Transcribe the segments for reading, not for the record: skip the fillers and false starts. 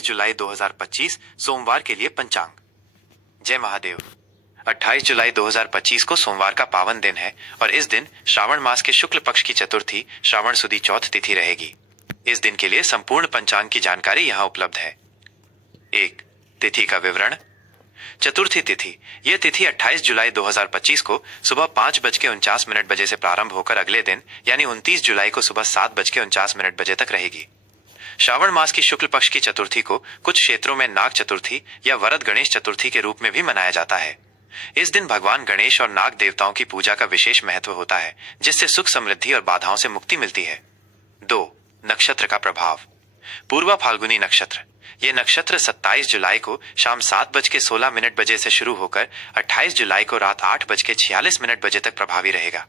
जुलाई 2025 सोमवार के लिए पंचांग। जय महादेव। 28 जुलाई 2025 को सोमवार का पावन दिन है और इस दिन श्रावण मास के शुक्ल पक्ष की चतुर्थी श्रावण सुदी चौथ तिथि रहेगी। इस दिन के लिए संपूर्ण पंचांग की जानकारी यहाँ उपलब्ध है। 1. तिथि का विवरण। चतुर्थी तिथि। यह तिथि 28 जुलाई 2025 को सुबह 5:49 बजे से प्रारंभ होकर अगले दिन यानी 29 जुलाई को सुबह 7:49 बजे तक रहेगी। श्रावण मास की शुक्ल पक्ष की चतुर्थी को कुछ क्षेत्रों में नाग चतुर्थी या वरद गणेश चतुर्थी के रूप में भी मनाया जाता है। इस दिन भगवान गणेश और नाग देवताओं की पूजा का विशेष महत्व होता है, जिससे सुख समृद्धि और बाधाओं से मुक्ति मिलती है। 2. नक्षत्र का प्रभाव। पूर्वा फाल्गुनी नक्षत्र। ये नक्षत्र 27 जुलाई को शाम 7:16 बजे से शुरू होकर 28 जुलाई को रात 8:46 बजे तक प्रभावी रहेगा।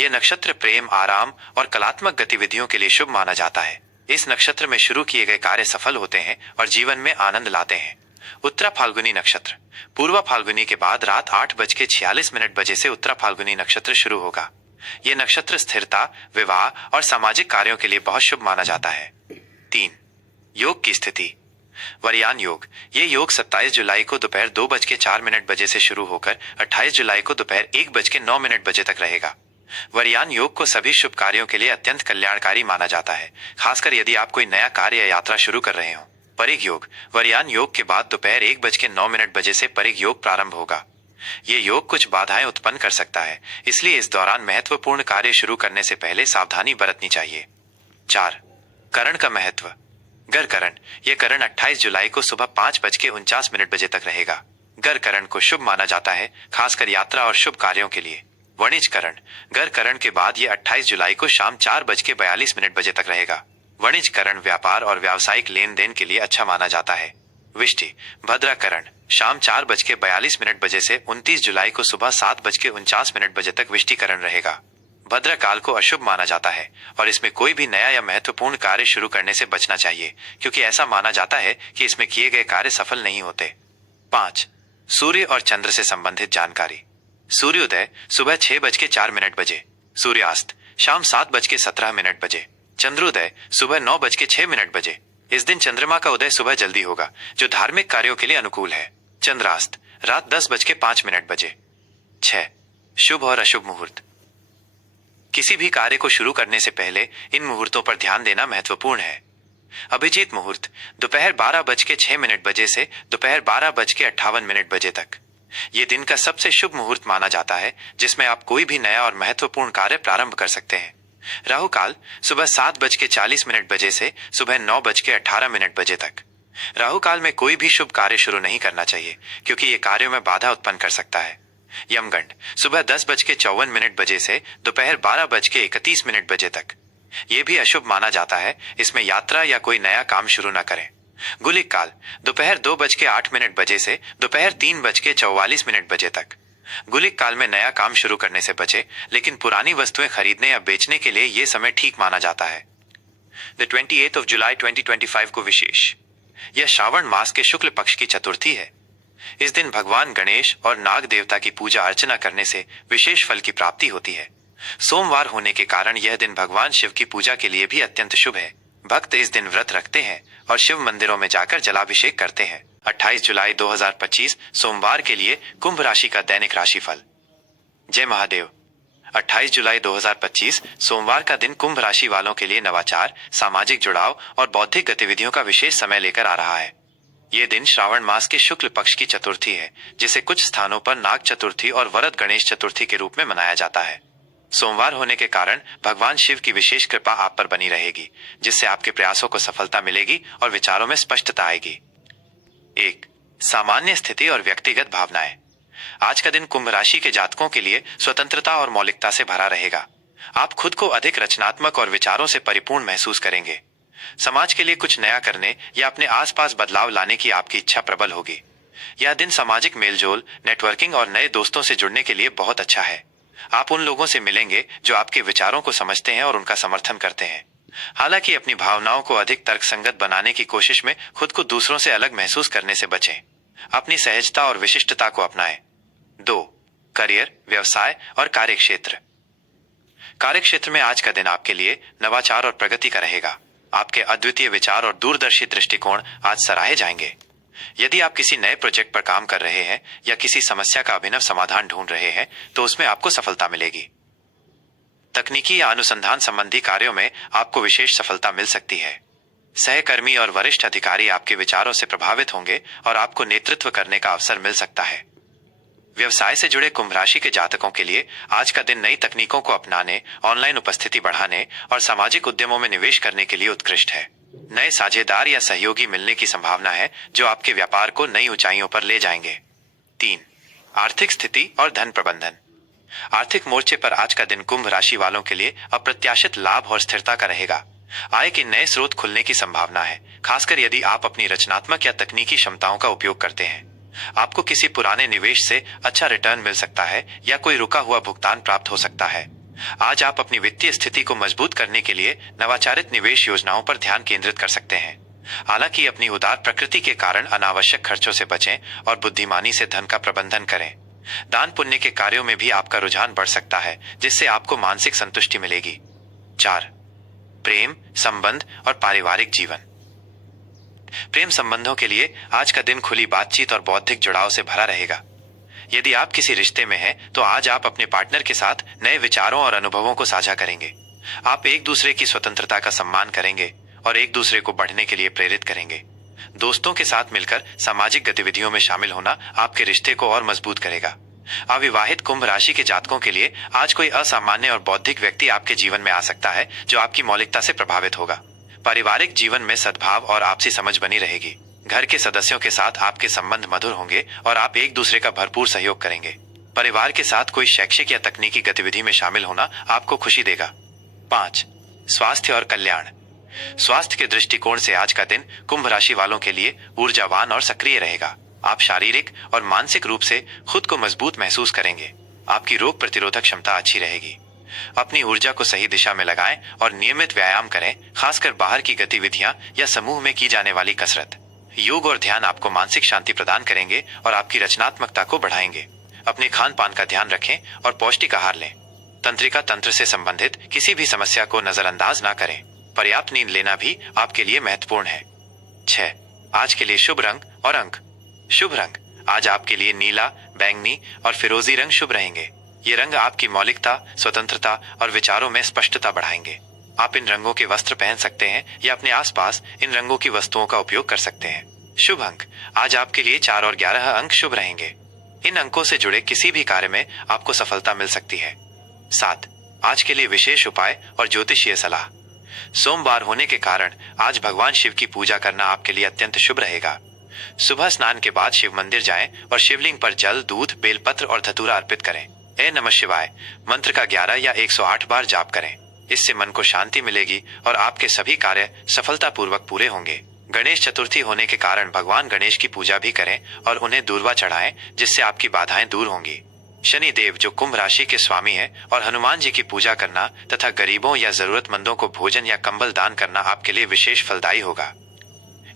यह नक्षत्र प्रेम, आराम और कलात्मक गतिविधियों के लिए शुभ माना जाता है। इस नक्षत्र में शुरू किए गए कार्य सफल होते हैं और जीवन में आनंद लाते हैं। उत्तरा फाल्गुनी नक्षत्र। पूर्वा फाल्गुनी के बाद रात 8:46 बजे से उत्तरा फाल्गुनी नक्षत्र शुरू होगा। यह नक्षत्र स्थिरता, विवाह और सामाजिक कार्यों के लिए बहुत शुभ माना जाता है। 3. योग की स्थिति। वरयान योग। ये योग 27 जुलाई को दोपहर 2:04 बजे से शुरू होकर 28 जुलाई को दोपहर 1:09 बजे तक रहेगा। वरयान योग को सभी शुभ कार्यों के लिए अत्यंत कल्याणकारी माना जाता है, खासकर यदि आप कोई नया कार्य या यात्रा शुरू कर रहे हो। परिग योग। वरयान योग के बाद दोपहर 1:09 बजे से परिग योग प्रारंभ होगा। ये योग कुछ बाधाएं उत्पन्न कर सकता है, इसलिए इस दौरान महत्वपूर्ण कार्य शुरू करने से पहले सावधानी बरतनी चाहिए। 4. करण का महत्व। गर करण। यह करण 28 जुलाई को सुबह 5:49 बजे तक रहेगा। गर करण को शुभ माना जाता है, खासकर यात्रा और शुभ कार्यों के लिए। वणिज करण। गर करण के बाद यह 28 जुलाई को शाम 4:42 बजे तक रहेगा। वणिज करण व्यापार और व्यावसायिक लेन देन के लिए अच्छा माना जाता है। विष्टि। भद्राकरण। शाम 4:42 बजे से 29 जुलाई को सुबह 7:49 बजे तक विष्टिकरण रहेगा। भद्रकाल को अशुभ माना जाता है और इसमें कोई भी नया या महत्वपूर्ण कार्य शुरू करने से बचना चाहिए, क्योंकि ऐसा माना जाता है कि इसमें किए गए कार्य सफल नहीं होते। 5. सूर्य और चंद्र से संबंधित जानकारी। सूर्योदय सुबह 6:04 बजे। सूर्यास्त शाम 7:17 बजे। चंद्रोदय सुबह 9:06 बजे। इस दिन चंद्रमा का उदय सुबह जल्दी होगा, जो धार्मिक कार्यों के लिए अनुकूल है। चंद्रास्त रात 10:05 बजे। 6. शुभ और अशुभ मुहूर्त। किसी भी कार्य को शुरू करने से पहले इन मुहूर्तों पर ध्यान देना महत्वपूर्ण है। अभिजीत मुहूर्त दोपहर 12:06 बजे से दोपहर 12:58 बजे तक। ये दिन का सबसे शुभ मुहूर्त माना जाता है, जिसमें आप कोई भी नया और महत्वपूर्ण कार्य प्रारंभ कर सकते हैं। राहु काल सुबह 7:40 बजे से सुबह 9:18 बजे तक। राहु काल में कोई भी शुभ कार्य शुरू नहीं करना चाहिए, क्योंकि ये कार्यों में बाधा उत्पन्न कर सकता है। यमगंड सुबह 10:54 बजे से दोपहर 12:31 बजे तक। ये भी अशुभ माना जाता है, इसमें यात्रा या कोई नया काम शुरू न करें। गुलिक काल दोपहर 2:08 बजे से दोपहर 3:44 बजे तक। गुलिक काल में नया काम शुरू करने से बचे, लेकिन पुरानी वस्तुएं खरीदने या बेचने के लिए यह समय ठीक माना जाता है। 28 जुलाई 2025 को विशेष। यह श्रावण मास के शुक्ल पक्ष की चतुर्थी है। इस दिन भगवान गणेश और नाग देवता की पूजा अर्चना करने से विशेष फल की प्राप्ति होती है। सोमवार होने के कारण यह दिन भगवान शिव की पूजा के लिए भी अत्यंत शुभ है। भक्त इस दिन व्रत रखते हैं और शिव मंदिरों में जाकर जलाभिषेक करते हैं। 28 जुलाई 2025 सोमवार के लिए कुंभ राशि का दैनिक राशिफल। जय महादेव। 28 जुलाई 2025 सोमवार का दिन कुंभ राशि वालों के लिए नवाचार, सामाजिक जुड़ाव और बौद्धिक गतिविधियों का विशेष समय लेकर आ रहा है। ये दिन श्रावण मास के शुक्ल पक्ष की चतुर्थी है, जिसे कुछ स्थानों पर नाग चतुर्थी और वरद गणेश चतुर्थी के रूप में मनाया जाता है। सोमवार होने के कारण भगवान शिव की विशेष कृपा आप पर बनी रहेगी, जिससे आपके प्रयासों को सफलता मिलेगी और विचारों में स्पष्टता आएगी। 1. सामान्य स्थिति और व्यक्तिगत भावनाएं। आज का दिन कुंभ राशि के जातकों के लिए स्वतंत्रता और मौलिकता से भरा रहेगा। आप खुद को अधिक रचनात्मक और विचारों से परिपूर्ण महसूस करेंगे। समाज के लिए कुछ नया करने या अपने आसपास बदलाव लाने की आपकी इच्छा प्रबल होगी। यह दिन सामाजिक मेलजोल, नेटवर्किंग और नए दोस्तों से जुड़ने के लिए बहुत अच्छा है। आप उन लोगों से मिलेंगे जो आपके विचारों को समझते हैं और उनका समर्थन करते हैं। हालांकि अपनी भावनाओं को अधिक तर्कसंगत बनाने की कोशिश में खुद को दूसरों से अलग महसूस करने से बचें। अपनी सहजता और विशिष्टता को अपनाएं। 2. करियर, व्यवसाय और कार्यक्षेत्र। कार्यक्षेत्र में आज का दिन आपके लिए नवाचार और प्रगति का रहेगा। आपके अद्वितीय विचार और दूरदर्शी दृष्टिकोण आज सराहे जाएंगे। यदि आप किसी नए प्रोजेक्ट पर काम कर रहे हैं या किसी समस्या का अभिनव समाधान ढूंढ रहे हैं तो उसमें आपको सफलता मिलेगी। तकनीकी या अनुसंधान संबंधी कार्यों में आपको विशेष सफलता मिल सकती है। सहकर्मी और वरिष्ठ अधिकारी आपके विचारों से प्रभावित होंगे और आपको नेतृत्व करने का अवसर मिल सकता है। व्यवसाय से जुड़े कुंभ राशि के जातकों के लिए आज का दिन नई तकनीकों को अपनाने, ऑनलाइन उपस्थिति बढ़ाने और सामाजिक उद्यमों में निवेश करने के लिए उत्कृष्ट है। नए साझेदार या सहयोगी मिलने की संभावना है जो आपके व्यापार को नई ऊंचाइयों पर ले जाएंगे। 3. आर्थिक स्थिति और धन प्रबंधन। आर्थिक मोर्चे पर आज का दिन कुंभ राशि वालों के लिए अप्रत्याशित लाभ और स्थिरता का रहेगा। आय के नए स्रोत खुलने की संभावना है, खासकर यदि आप अपनी रचनात्मक या तकनीकी क्षमताओं का उपयोग करते हैं। आपको किसी पुराने निवेश से अच्छा रिटर्न मिल सकता है या कोई रुका हुआ भुगतान प्राप्त हो सकता है। आज आप अपनी वित्तीय स्थिति को मजबूत करने के लिए नवाचारित निवेश योजनाओं पर ध्यान केंद्रित कर सकते हैं। हालांकि अपनी उदार प्रकृति के कारण अनावश्यक खर्चों से बचें और बुद्धिमानी से धन का प्रबंधन करें। दान पुण्य के कार्यों में भी आपका रुझान बढ़ सकता है, जिससे आपको मानसिक संतुष्टि मिलेगी। 4. प्रेम, संबंध और पारिवारिक जीवन। प्रेम संबंधों के लिए आज का दिन खुली बातचीत और बौद्धिक जुड़ाव से भरा रहेगा। यदि आप किसी रिश्ते में हैं, तो आज आप अपने पार्टनर के साथ नए विचारों और अनुभवों को साझा करेंगे। आप एक दूसरे की स्वतंत्रता का सम्मान करेंगे और एक दूसरे को बढ़ने के लिए प्रेरित करेंगे। दोस्तों के साथ मिलकर सामाजिक गतिविधियों में शामिल होना आपके रिश्ते को और मजबूत करेगा। अविवाहित कुंभ राशि के जातकों के लिए आज कोई असामान्य और बौद्धिक व्यक्ति आपके जीवन में आ सकता है जो आपकी मौलिकता से प्रभावित होगा। पारिवारिक जीवन में सद्भाव और आपसी समझ बनी रहेगी। घर के सदस्यों के साथ आपके संबंध मधुर होंगे और आप एक दूसरे का भरपूर सहयोग करेंगे। परिवार के साथ कोई शैक्षिक या तकनीकी गतिविधि में शामिल होना आपको खुशी देगा। 5. स्वास्थ्य और कल्याण। स्वास्थ्य के दृष्टिकोण से आज का दिन कुंभ राशि वालों के लिए ऊर्जावान और सक्रिय रहेगा। आप शारीरिक और मानसिक रूप से खुद को मजबूत महसूस करेंगे। आपकी रोग प्रतिरोधक क्षमता अच्छी रहेगी। अपनी ऊर्जा को सही दिशा में लगाएं और नियमित व्यायाम करें, खासकर बाहर की गतिविधियां या समूह में की जाने वाली कसरत। योग और ध्यान आपको मानसिक शांति प्रदान करेंगे और आपकी रचनात्मकता को बढ़ाएंगे। अपने खान पान का ध्यान रखें और पौष्टिक आहार लें। तंत्रिका तंत्र से संबंधित किसी भी समस्या को नजरअंदाज ना करें। पर्याप्त नींद लेना भी आपके लिए महत्वपूर्ण है। 6. आज के लिए शुभ रंग और अंक। शुभ रंग आज आपके लिए नीला, बैंगनी और फिरोजी रंग शुभ रहेंगे। ये रंग आपकी मौलिकता, स्वतंत्रता और विचारों में स्पष्टता बढ़ाएंगे। आप इन रंगों के वस्त्र पहन सकते हैं या अपने आसपास इन रंगों की वस्तुओं का उपयोग कर सकते हैं। शुभ अंक आज आपके लिए 4 और 11 अंक शुभ रहेंगे। इन अंकों से जुड़े किसी भी कार्य में आपको सफलता मिल सकती है। 7. आज के लिए विशेष उपाय और ज्योतिषीय सलाह। सोमवार होने के कारण आज भगवान शिव की पूजा करना आपके लिए अत्यंत शुभ रहेगा। सुबह स्नान के बाद शिव मंदिर जाएं और शिवलिंग पर जल, दूध, बेलपत्र और धतूरा अर्पित करें। ए नमः शिवाय मंत्र का 11 या 108 बार जाप करें। इससे मन को शांति मिलेगी और आपके सभी कार्य सफलतापूर्वक पूरे होंगे। गणेश चतुर्थी होने के कारण भगवान गणेश की पूजा भी करें और उन्हें दूर्वा चढ़ाएं, जिससे आपकी बाधाएं दूर होंगी। शनि देव जो कुंभ राशि के स्वामी हैं, और हनुमान जी की पूजा करना तथा गरीबों या जरूरतमंदों को भोजन या कंबल दान करना आपके लिए विशेष फलदायी होगा।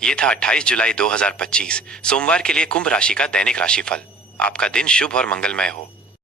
ये था 28 जुलाई 2025 सोमवार के लिए कुंभ राशि का दैनिक राशिफल। आपका दिन शुभ और मंगलमय हो।